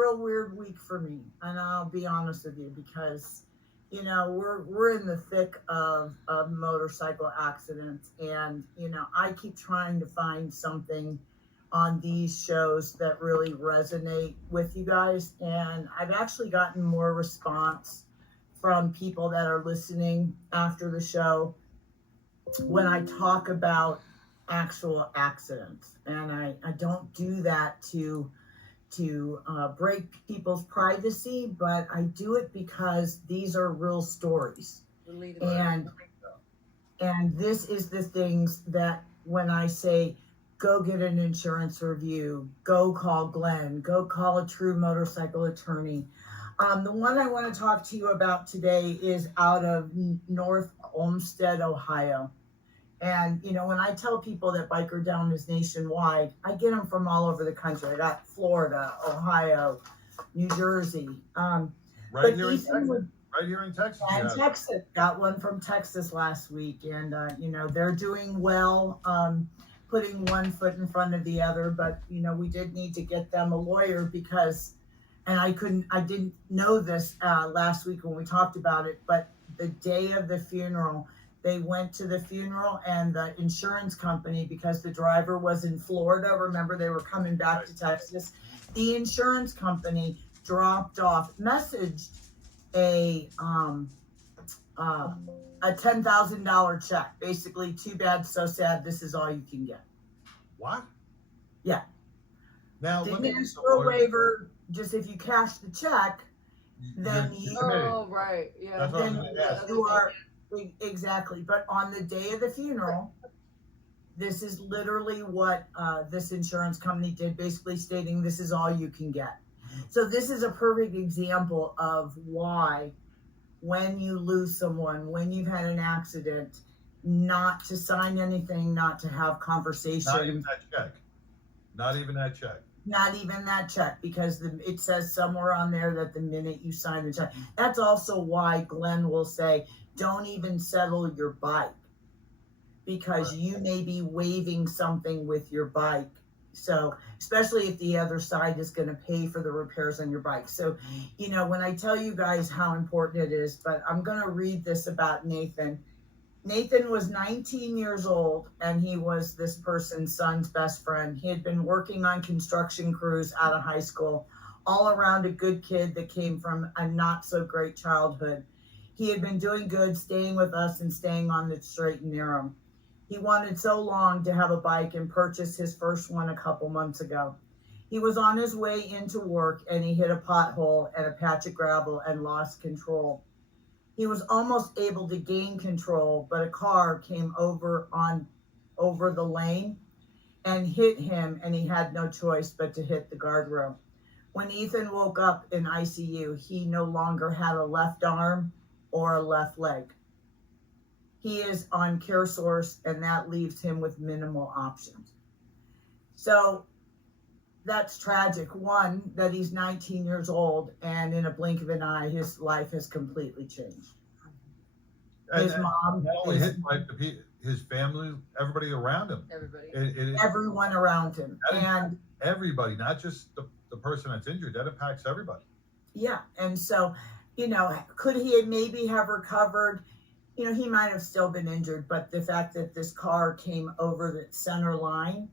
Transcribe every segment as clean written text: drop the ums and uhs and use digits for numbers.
real weird week for me, and I'll be honest with you because we're in the thick of motorcycle accidents, and I keep trying to find something on these shows that really resonate with you guys, and I've actually gotten more response from people that are listening after the show when I talk about actual accidents, and I don't do that to break people's privacy, but I do it because these are real stories. And this is the things that when I say go get an insurance review, go call Glenn, go call a true motorcycle attorney. The one I want to talk to you about today is out of North Olmsted, Ohio. And when I tell people that BikerDown is nationwide, I get them from all over the country. I got Florida, Ohio, New Jersey. Right But here in Ethan Texas. would, Right here in Texas, you and have it. Texas got one from Texas last week, and they're doing well, putting one foot in front of the other. But we did need to get them a lawyer because, and I didn't know this last week when we talked about it, but the day of the funeral, they went to the funeral and the insurance company, because the driver was in Florida. Remember, they were coming back Right. to Texas. The insurance company dropped off, messaged a uh, a $10,000 check. Basically, too bad, so sad. This is all you can get. What? Yeah, Now let me didn't ask ask the for a lawyer. waiver. Just if you cash the check, then You're you committed. Oh, right. Yeah. That's what I was then going to That's the ask. other you thing. are exactly. But on the day of the funeral, this is literally what this insurance company did, basically stating this is all you can get. So this is a perfect example of why, when you lose someone, when you've had an accident, not to sign anything, not to have Not even conversations, that check. Not even that check. not even that check, because it says somewhere on there that the minute you sign the check. That's also why Glenn will say, don't even settle your bike, because Right. you may be waiving something with your bike. So, especially if the other side is going to pay for the repairs on your bike. So, when I tell you guys how important it is, but I'm going to read this about Nathan. Nathan was 19 years old, and he was this person's son's best friend. He had been working on construction crews out of high school, all around a good kid that came from a not so great childhood. He had been doing good, staying with us and staying on the straight and narrow. He wanted so long to have a bike and purchased his first one a couple months ago. He was on his way into work and he hit a pothole and a patch of gravel and lost control. He was almost able to gain control, but a car came over the lane and hit him, and he had no choice but to hit the guardrail. When Ethan woke up in ICU, he no longer had a left arm or a left leg. He is on care source, and that leaves him with minimal options. So that's tragic. One, that he's 19 years old, and in a blink of an eye, his life has completely changed. And His mom not only is his wife, his family, everybody around him. Everybody. everyone around him. That impacts And everybody, not just the person that's injured. That impacts everybody. yeah, and so, could he maybe have recovered? He might have still been injured, but the fact that this car came over the center line,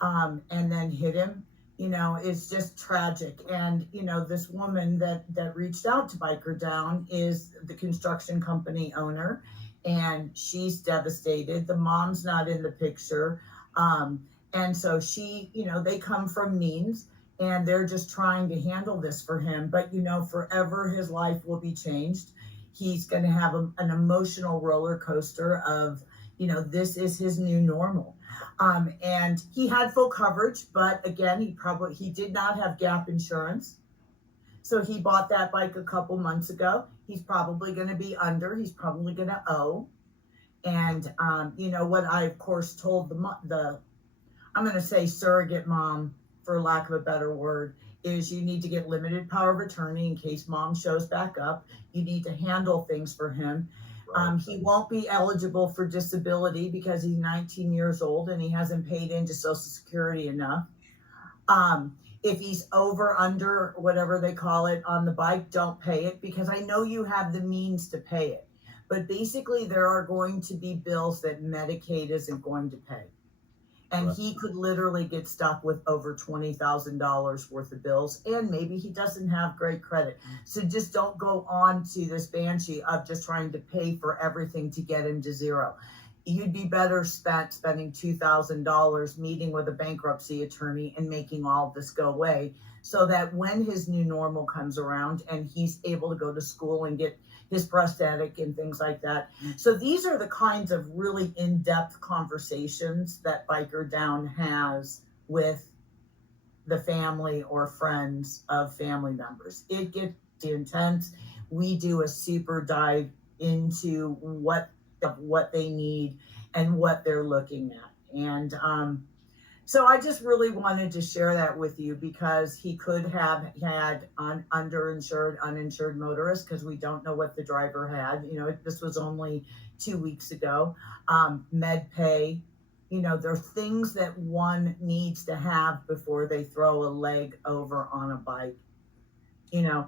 and then hit him, is just tragic. And this woman that reached out to Biker Down is the construction company owner, and she's devastated. The mom's not in the picture, and so they come from means, and they're just trying to handle this for him. But forever his life will be changed. He's going to have an emotional roller coaster of, this is his new normal. And he had full coverage, but again, he did not have gap insurance. So he bought that bike a couple months ago. He's probably going to be under. He's probably going to owe. And what I of course told the I'm going to say surrogate mom, for lack of a better word, is you need to get limited power of attorney in case mom shows back up. You need to handle things for him. Right. He won't be eligible for disability because he's 19 years old and he hasn't paid into Social Security enough. If he's over, under, whatever they call it on the bike, don't pay it, because I know you have the means to pay it. But basically, there are going to be bills that Medicaid isn't going to pay. And Right. he could literally get stuck with over $20,000 worth of bills. And maybe he doesn't have great credit. So just don't go on to this banshee of just trying to pay for everything to get him to zero. You'd be better spending $2,000 meeting with a bankruptcy attorney and making all this go away, so that when his new normal comes around and he's able to go to school and get his prosthetic and things like that. So these are the kinds of really in-depth conversations that BikerDown has with the family or friends of family members. It gets intense. We do a super dive into what they need and what they're looking at. And so I just really wanted to share that with you, because he could have had underinsured, uninsured motorists, because we don't know what the driver had. This was only 2 weeks ago. Med pay. There are things that one needs to have before they throw a leg over on a bike. I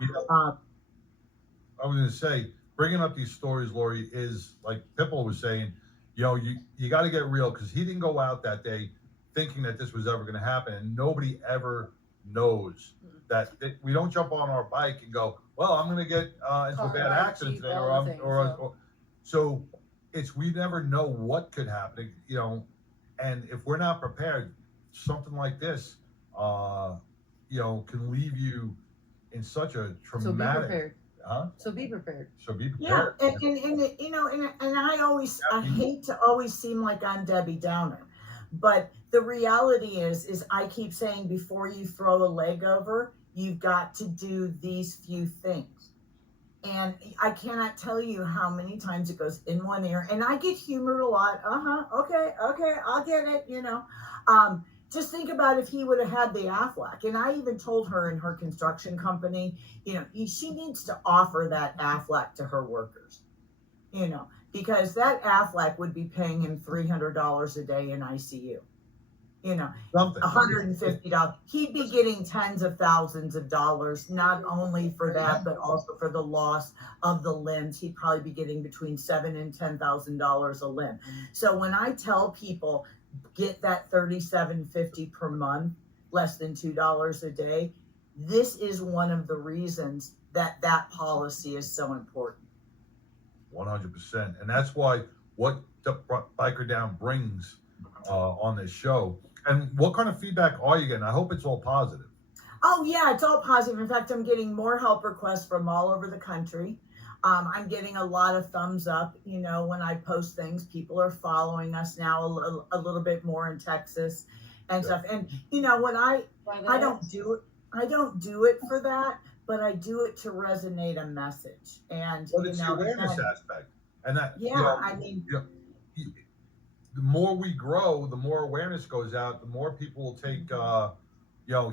was going to say, bringing up these stories, Laurie, is like Pipple was saying, you got to get real, because he didn't go out that day thinking that this was ever going to happen. And nobody ever knows that we don't jump on our bike and go, well, I'm going to get into a bad accident today. So we never know what could happen, and if we're not prepared, something like this, can leave you in such a So be traumatic. prepared. Huh? So be prepared. So be Yeah, prepared. and I hate to always seem like I'm Debbie Downer, but the reality is I keep saying, before you throw a leg over, you've got to do these few things. And I cannot tell you how many times it goes in one ear, and I get humored a lot. Okay, I'll get it. Just think about if he would have had the Aflac. And I even told her in her construction company, she needs to offer that Aflac to her workers, because that Aflac would be paying him $300 a day in ICU. Something. $150. He'd be getting tens of thousands of dollars, not only for that, but also for the loss of the limbs. He'd probably be getting between $7,000 and $10,000 a limb. So when I tell people, get that $37.50 per month, less than $2 a day, this is one of the reasons that policy is so important. 100%. And that's why what the BikerDown brings on this show. And what kind of feedback are you getting? I hope it's all positive. Oh yeah, it's all positive. In fact, I'm getting more help requests from all over the country. I'm getting a lot of thumbs up. When I post things, people are following us now a little bit more in Texas and stuff. And when I don't do it for that, but I do it to resonate a message. And But it's the awareness aspect, and that the more we grow, the more awareness goes out, the more people will take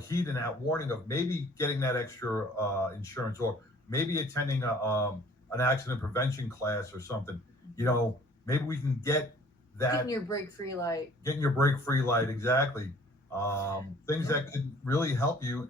heed in that warning of maybe getting that extra insurance, or maybe attending an accident prevention class or something. Maybe we can get that. Getting your brake-free light. Exactly. Things that could really help you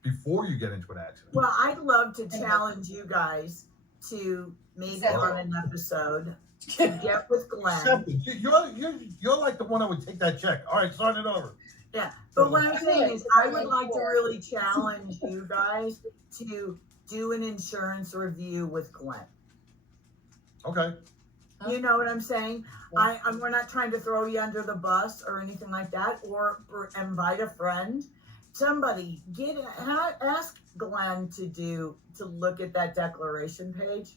before you get into an accident. Well, I'd love to challenge you guys to maybe on an episode to get with Glenn. You're like the one that would take that check. All right, sign it over. Yeah, but what I'm saying is, I would like to really challenge you guys to do an insurance review with Glenn. Okay. You know what I'm saying? We're not trying to throw you under the bus or anything like that, or invite a friend. Somebody ask Glenn to look at that declaration page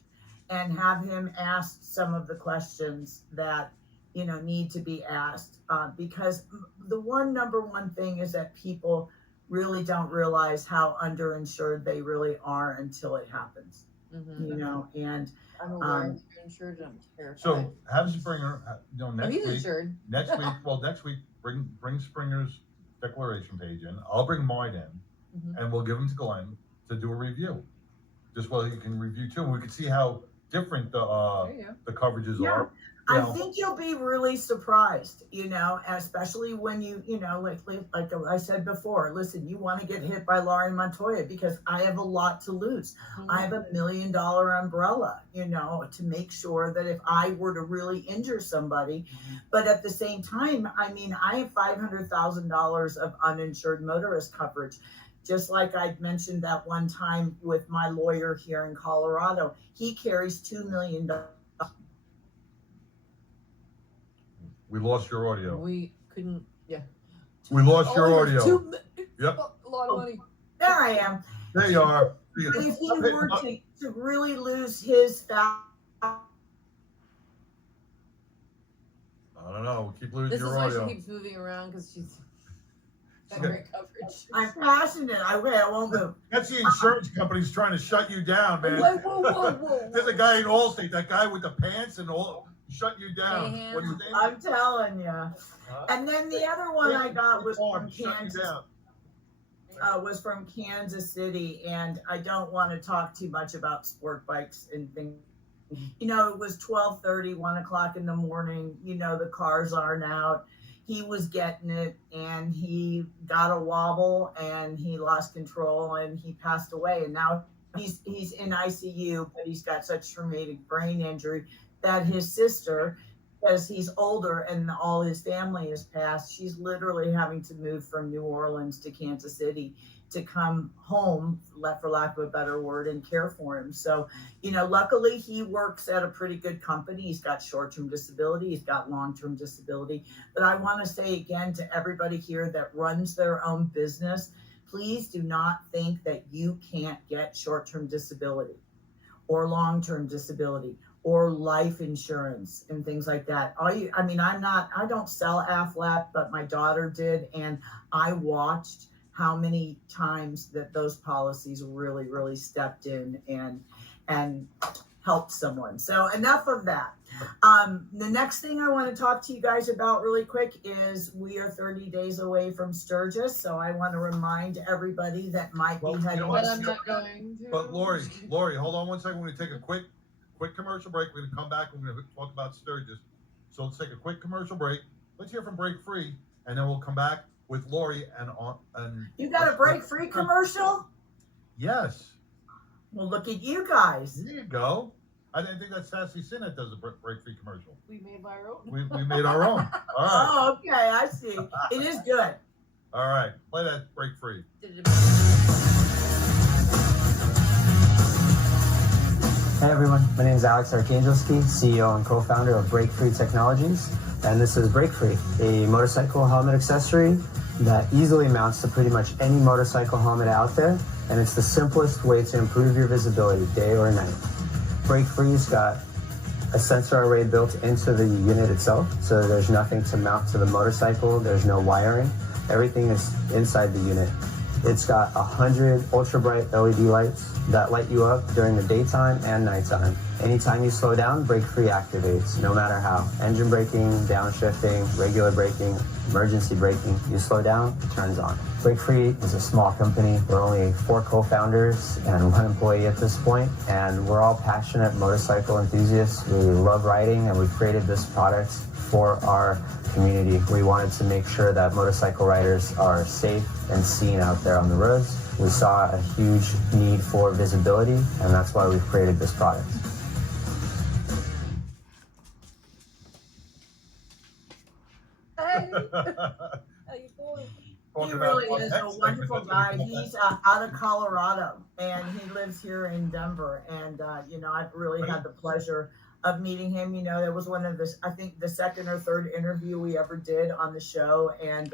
and have him ask some of the questions that need to be asked, because the number one thing is that people really don't realize how underinsured they really are until it happens. And I'm aware of insured. I'm terrified. So have Springer, next he's week. Insured. Next week, bring Springer's declaration page in. I'll bring mine in, and we'll give them to Glenn to do a review, just so he can review too. And we can see how different the coverages are. I know, think you'll be really surprised, especially when like I said before, listen, you want to get hit by Laurie and Montoya because I have a lot to lose. I have $1 million umbrella, to make sure that if I were to really injure somebody, but at the same time, I mean, I have $500,000 of uninsured motorist coverage. Just like I mentioned that one time with my lawyer here in Colorado, he carries $2 million. we lost your audio. We couldn't, yeah. We lost your Oh, audio. Yep. A lot of money. There I am. There you are. But if he were to really lose his I don't know. We keep losing This is your why audio. she keeps moving around because she's got great coverage. I'm passionate. I won't move. That's the insurance company's trying to shut you down, man. Whoa. There's a guy in Allstate, that guy with the pants and all, shut you down. Mayhem. What's his name? I'm telling you. And then the other one I got was from Shut you Kansas. down. Was from Kansas City, and I don't want to talk too much about sport bikes and things. It was 12:30, 1 o'clock in the morning. The cars aren't out. He was getting it, and he got a wobble, and he lost control, and he passed away. And now he's in ICU, but he's got such traumatic brain injury that his sister, because he's older and all his family has passed, she's literally having to move from New Orleans to Kansas City to come home, for lack of a better word, and care for him. So, luckily he works at a pretty good company. He's got short-term disability, he's got long-term disability. But I want to say again to everybody here that runs their own business, please do not think that you can't get short-term disability or long-term disability or life insurance and things like that. I don't sell Aflac, but my daughter did. And I watched how many times that those policies really, really stepped in and helped someone. So enough of that. The next thing I want to talk to you guys about really quick is we are 30 days away from Sturgis. So I want to remind everybody that might be heading. But I'm not going to. But Laurie, hold on one second. We're going to take a quick commercial break. We're going to come back. We're going to talk about Sturgis. So let's take a quick commercial break. Let's hear from Break Free, and then we'll come back with Laurie and You got a Break Free commercial? Yes. Well, look at you guys. There you go. I didn't think that's Sassy Sin that does a Break Free commercial. We made our own. We made our own. All right. Oh, okay. I see. It is good. All right. Play that Break Free. Hey everyone, my name is Alex Arkangelski, CEO and co-founder of Break Free Technologies, and this is Break Free, a motorcycle helmet accessory that easily mounts to pretty much any motorcycle helmet out there, and it's the simplest way to improve your visibility day or night. Break Free's got a sensor array built into the unit itself, so there's nothing to mount to the motorcycle, there's no wiring, everything is inside the unit. It's got 100 ultra bright LED lights that light you up during the daytime and nighttime. Anytime you slow down, Break Free activates, no matter how. Engine braking, downshifting, regular braking, emergency braking. You slow down, it turns on. Break Free is a small company. We're only 4 co-founders and 1 employee at this point, and we're all passionate motorcycle enthusiasts. We love riding, and we've created this product for our community. We wanted to make sure that motorcycle riders are safe and seen out there on the roads. We saw a huge need for visibility, and that's why we've created this product. Hey, how you doing? He really is a wonderful guy. He's out of Colorado, and he lives here in Denver. And, I've really had the pleasure of meeting him. That was one of I think the second or third interview we ever did on the show. And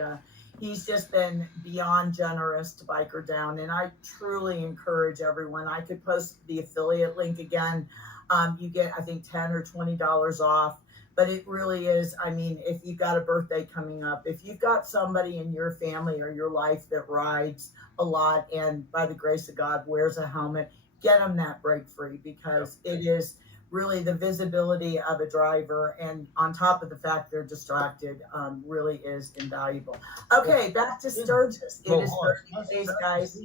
he's just been beyond generous to BikerDown. And I truly encourage everyone. I could post the affiliate link again. You get, I think, $10 or $20 off. But it really is, if you've got a birthday coming up, if you've got somebody in your family or your life that rides a lot and by the grace of God wears a helmet, get them that Break Free, because it is really the visibility of a driver, and on top of the fact they're distracted, really is invaluable. Okay, back to Sturgis. It is 30 days, guys.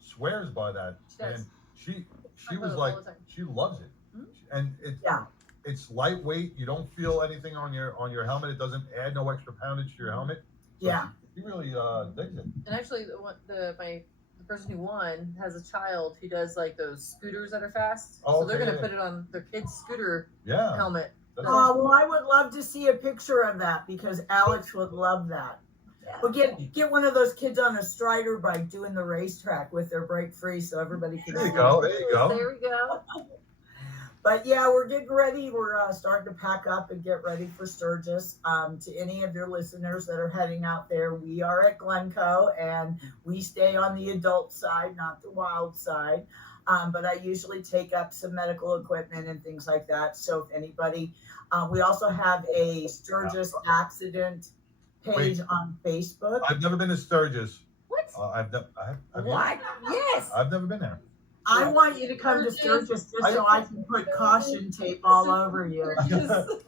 Swears by that, She does. and she was like, she loves it, and it's lightweight. You don't feel anything on your helmet. It doesn't add no extra poundage to your helmet. So Yeah. he really digs it. And actually, the person who won has a child who does like those scooters that are fast. Oh, So they're okay, gonna yeah. put it on their kid's scooter Yeah. helmet. That's Well, I would love to see a picture of that because Alex would love that. Yeah. Well, get one of those kids on a strider bike doing the racetrack with their brake free so everybody can There you see. go. There you go. There we go. But yeah, we're getting ready. We're starting to pack up and get ready for Sturgis. To any of your listeners that are heading out there, we are at Glencoe and we stay on the adult side, not the wild side. But I usually take up some medical equipment and things like that. So if anybody, we also have a Sturgis accident page on Facebook. I've never been to Sturgis. What? Have you? What? Yes. I've never been there. I want you to come to Sturgis just so I can put caution tape all over you.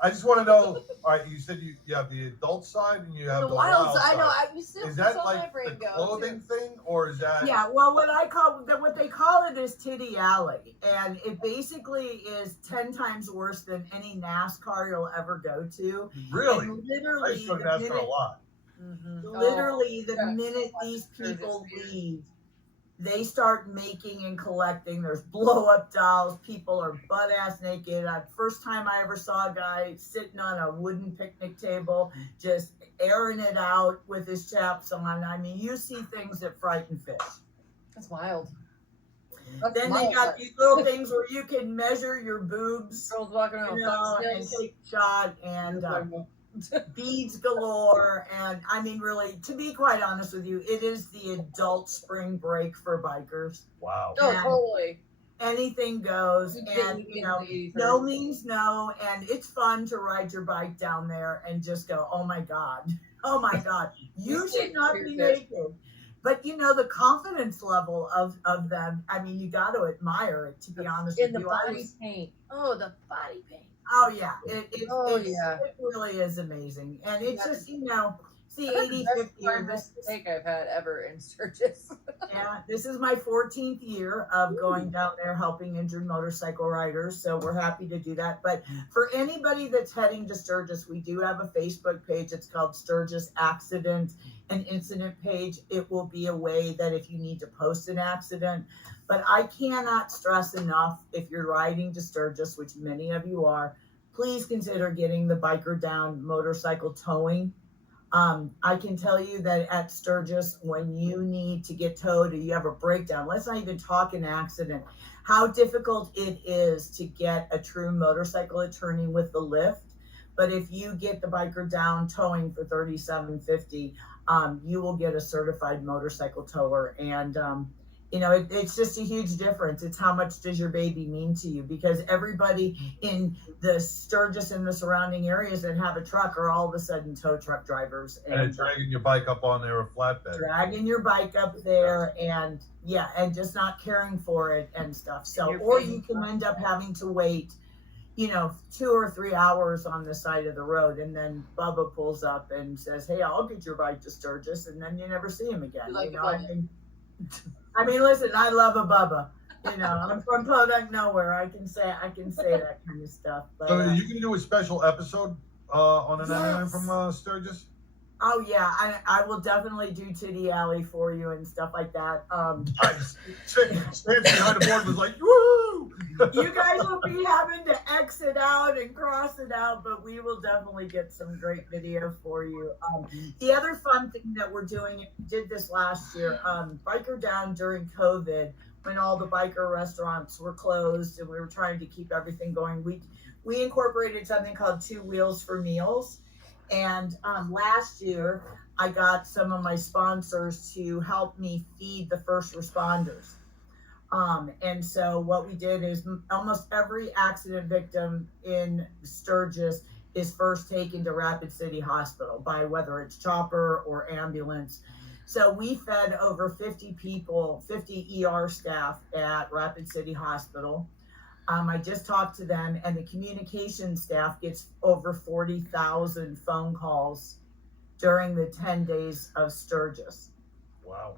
I just want to know. All right, you said you have the adult side and you have the wild side. I know. You said Is that that's all my like brain the goes. clothing thing, or is that? Yeah, well, what they call it is Titty Alley, and it basically is 10 times worse than any NASCAR you'll ever go to. Really? And I literally, used to go to the NASCAR a minute, lot. literally the yeah. minute these Sturgis people beer. leave, they start making and collecting. There's blow up dolls. People are butt ass naked. First time I ever saw a guy sitting on a wooden picnic table, just airing it out with his chaps on. I mean, you see things that frighten fish. That's wild. Then they got these little things where you can measure your boobs, girls walking around you with know, fox and nails. take a shot and beads galore. And I mean, really, to be quite honest with you, it is the adult spring break for bikers. Wow. Oh, and totally. Anything goes, You and get you know, the no 80s. means no, and it's fun to ride your bike down there and just go, oh my god, oh my god, you You should take not your be fish. naked. But you know, the confidence level of them, I mean, you got to admire it, to be honest In with the you. I body was, paint. Oh, the body paint. oh yeah, Yeah. it really is amazing, and it's Yeah. just, you know, it's the That's the 85th best year. environmental This is, steak I've had ever in Sturgis. yeah, this is my 14th year of going down there helping injured motorcycle riders. So we're happy to do that. But for anybody that's heading to Sturgis, we do have a Facebook page. It's called Sturgis Accident and Incident Page. It will be a way that if you need to post an accident. But I cannot stress enough, if you're riding to Sturgis, which many of you are, please consider getting the BikerDown motorcycle towing. I can tell you that at Sturgis, when you need to get towed or you have a breakdown, let's not even talk an accident, how difficult it is to get a true motorcycle attorney with the lift. But if you get the BikerDown towing for $37.50, you will get a certified motorcycle tower. And you know, it's just a huge difference. It's how much does your baby mean to you? Because everybody in the Sturgis and the surrounding areas that have a truck are all of a sudden tow truck drivers. And it's dragging your bike up on there, a flatbed. Dragging your bike up there and yeah, and just not caring for it and stuff. So, Your or feet. you can end up having to wait, you know, 2 or 3 hours on the side of the road. And then Bubba pulls up and says, hey, I'll get your bike to Sturgis. And then you never see him again. You like You know, Bubba. I mean, listen, I love a Bubba. You know, I'm from Podunk nowhere. I can say that kind of stuff. But, So are you gonna do a special episode on an MMA Yes. from Sturgis? oh yeah, I will definitely do Titty Alley for you and stuff like that. Nice. Stance behind the board was like, woo! You guys will be having to exit out and cross it out, but we will definitely get some great video for you. The other fun thing that we're doing, we did this last year, BikerDown during COVID, when all the biker restaurants were closed and we were trying to keep everything going, we incorporated something called 2 Wheels for Meals. And last year, I got some of my sponsors to help me feed the first responders. And so what we did is almost every accident victim in Sturgis is first taken to Rapid City Hospital by whether it's chopper or ambulance. So we fed over 50 people, 50 ER staff at Rapid City Hospital. I just talked to them, and the communication staff gets over 40,000 phone calls during the 10 days of Sturgis. Wow.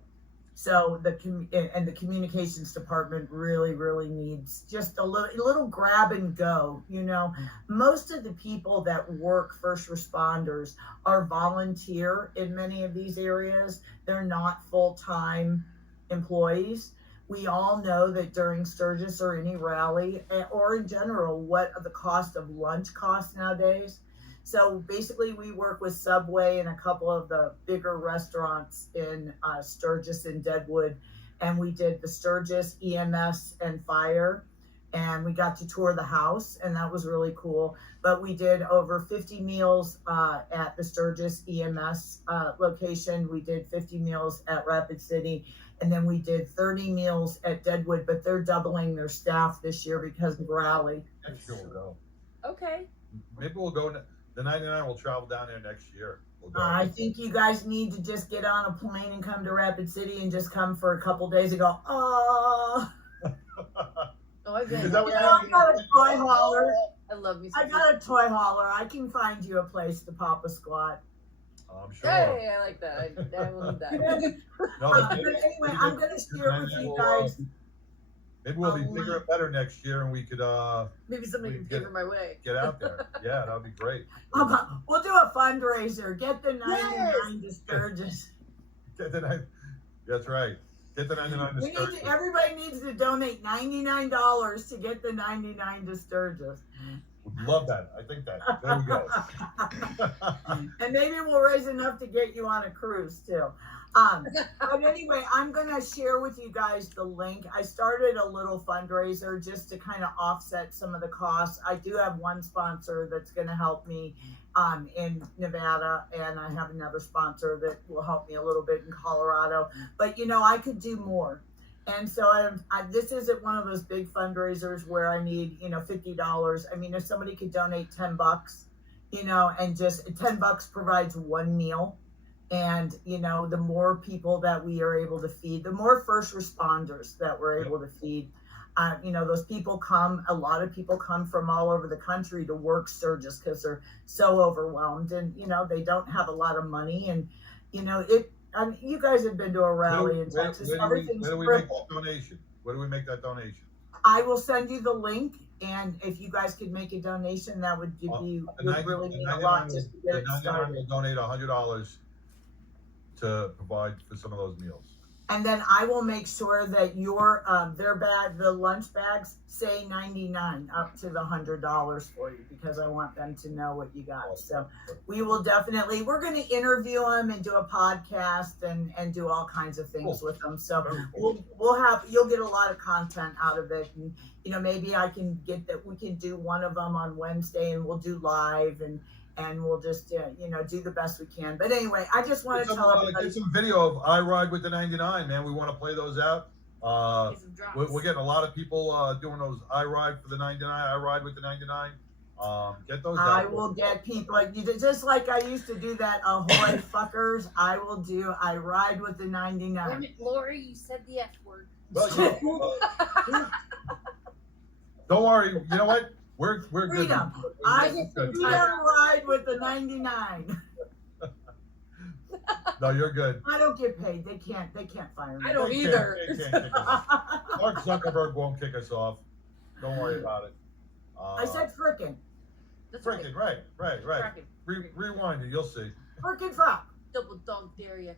So and the communications department really needs just a little grab and go. You know, most of the people that work first responders are volunteer in many of these areas. They're not full-time employees. We all know that during Sturgis or any rally or in general, what are the cost of lunch costs nowadays? So basically, we work with Subway and a couple of the bigger restaurants in Sturgis and Deadwood, and we did the Sturgis EMS and fire, and we got to tour the house, and that was really cool. But we did over 50 meals at the Sturgis EMS location. We did 50 meals at Rapid City, and then we did 30 meals at Deadwood. But they're doubling their staff this year because of rally. Next year we'll go. Okay. Maybe we'll go. The 99 will travel down there next year. We'll go. I think you guys need to just get on a plane and come to Rapid City and just come for a couple days and go, oh. Oh, I've been. Is that what I got a toy hauler. I love me. I got a toy hauler. I can find you a place to pop a squat. I'm sure. Hey, I like that. I will need that. No, But anyway, I'm going to share with you guys. Maybe we'll be bigger and better next year, and we could Maybe somebody can pay for my way. get out there. Yeah, that'd be great. We'll do a fundraiser. Get the 99 to Sturgis. Get the 99. That's right. Get the 99 to Sturgis. Everybody needs to donate $99 to get the 99 to Sturgis. Would love that. I think that. There we go. And maybe we'll raise enough to get you on a cruise too. But anyway, I'm gonna share with you guys the link. I started a little fundraiser just to kind of offset some of the costs. I do have one sponsor that's gonna help me in Nevada, and I have another sponsor that will help me a little bit in Colorado. But you know, I could do more. And so this isn't one of those big fundraisers where I need, you know, $50. I mean, if somebody could donate $10, you know, and just $10 provides one meal. And, you know, the more people that we are able to feed, the more first responders that we're able to feed. You know, those people come, a lot of people come from all over the country to work Sturgis because they're so overwhelmed and, you know, they don't have a lot of money. And, you know, you guys have been to a rally in Texas. Everything's where do we make that donation? Where do we make that donation? I will send you the link, and if you guys could make a donation, that would really mean a lot just to get it started. Will donate $100 to provide for some of those meals. And then I will make sure that your the lunch bags say 99 up to the $100 for you, because I want them to know what you got. So we will definitely, we're going to interview them and do a podcast and do all kinds of things with them. So you'll get a lot of content out of it. And, you know, maybe I can we can do one of them on Wednesday and we'll do live and we'll just, you know, do the best we can. But anyway, I just want to tell everybody. Get some video of I Ride with the 99, man. We want to play those out. We're getting a lot of people doing those I Ride for the 99, I Ride with the 99. Get those out. I will get people, just like I used to do that ahoy fuckers, I will do I Ride with the 99. Damn it, Laurie, you said the F word. Well, don't worry. You know what? We're Freedom. good. I ride with the 99. No, you're good. I don't get paid. They can't fire me. I don't either. They can't kick us off. Mark Zuckerberg won't kick us off. Don't worry about it. I said frickin'. Frickin', right. Rewind it, you'll see. Frickin' fuck. Double dog dare you.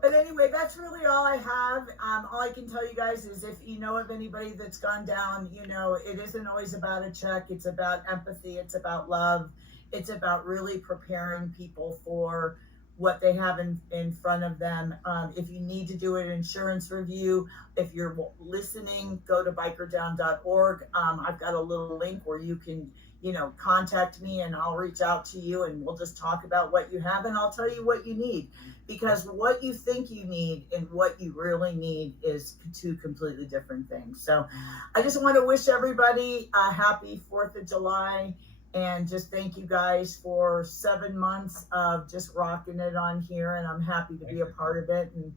But anyway, that's really all I have. All I can tell you guys is if you know of anybody that's gone down, you know, it isn't always about a check. It's about empathy. It's about love. It's about really preparing people for what they have in front of them. If you need to do an insurance review, if you're listening, go to BikerDown.org. I've got a little link where you can, you know, contact me and I'll reach out to you and we'll just talk about what you have and I'll tell you what you need, because what you think you need and what you really need is two completely different things. So I just want to wish everybody a happy 4th of July and just thank you guys for 7 months of just rocking it on here, and I'm happy to be a part of it, and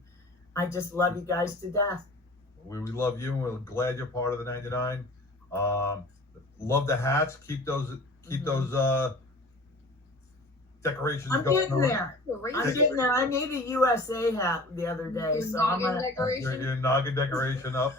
I just love you guys to death. We love you and we're glad you're part of the 99. Love the hats. Keep those decorations I'm going getting on. there. I'm getting there. I made a USA hat the other day, Your so I'm noggin gonna. decoration. Your noggin decoration up.